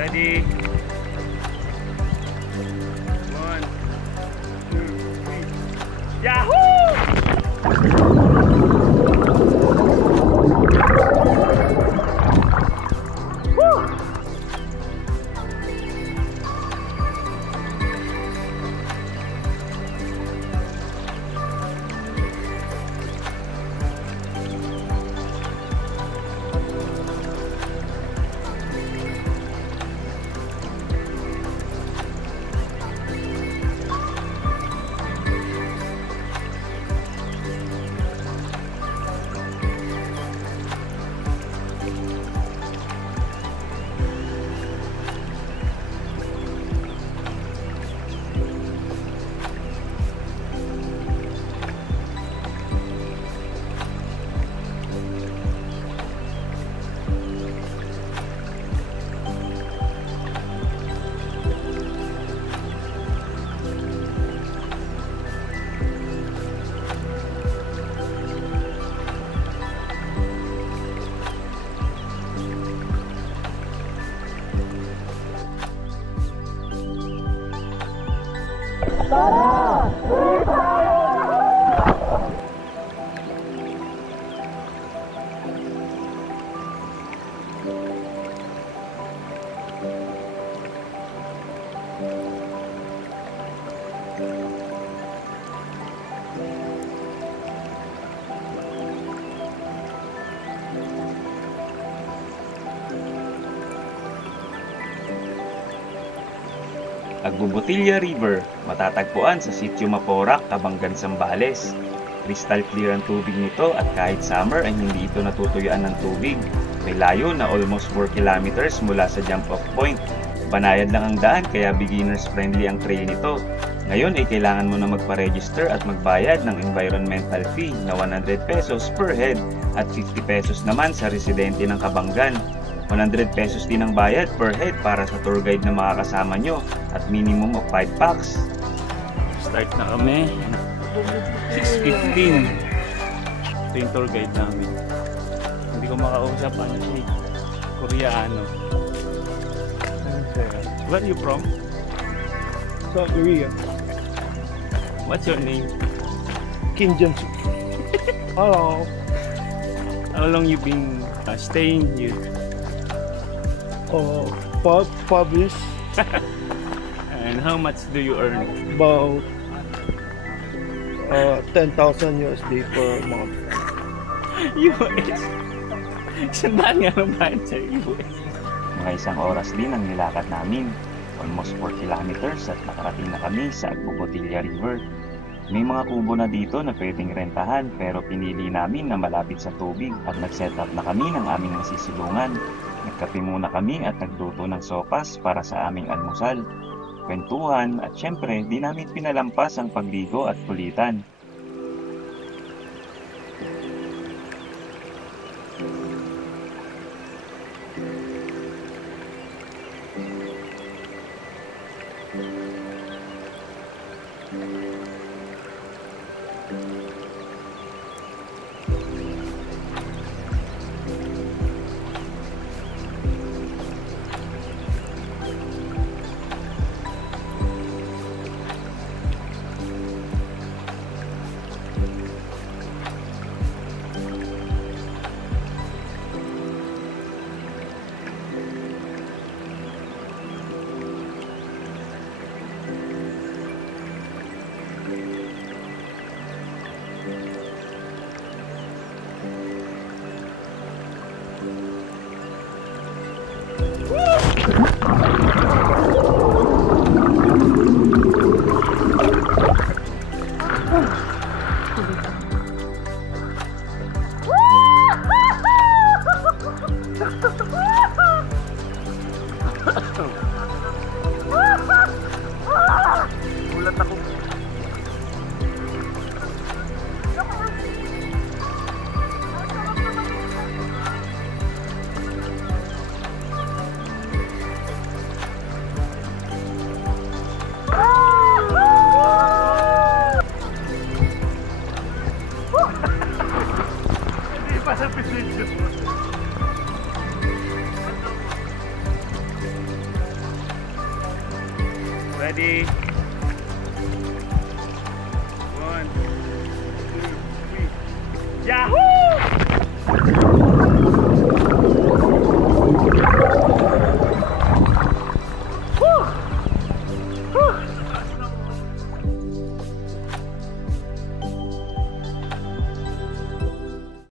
Ready? 1, 2, 3. Yahoo! Agbubutilya River, matatagpuan sa Sitio Maporac, Kabanggan, Zambales. Crystal clear ang tubig nito at kahit summer ay hindi ito natutuyuan ng tubig. May layo na almost 4 kilometers mula sa jump-off point. Banayad lang ang daan kaya beginners friendly ang trail nito. Ngayon ay kailangan mo na magpa-register at magbayad ng environmental fee na 100 pesos per head at 50 pesos naman sa residente ng Kabanggan. 100 pesos din ang bayad per head para sa tour guide na makakasama nyo at minimum of 5 packs. Start na kami. 6:15. Ito yung tour guide namin. Hindi ko makausap, ano siya, Koreano. Where are you from? South Korea. What's your name? Kim Jong-suk. Hello. How long you been staying here? Publish And how much do you earn? about 10,000 USD per month. US? Sandaan nga lang ba sa US? Mga isang oras din ang nilakad namin. Almost 4 kilometers at nakarating na kami sa Agbubutilya River. May mga kubo na dito na pwedeng rentahan pero pinili namin na malapit sa tubig at nag-set up na kami ng aming masisilungan. Nagkape muna kami at nagluto ng sopas para sa aming almusal. Kwentuhan at syempre di namin pinalampas ang pagligo at kulitan. Gulat ako. Hindi pa sa pisito. Ready? 1, 2, 3. Yahoo!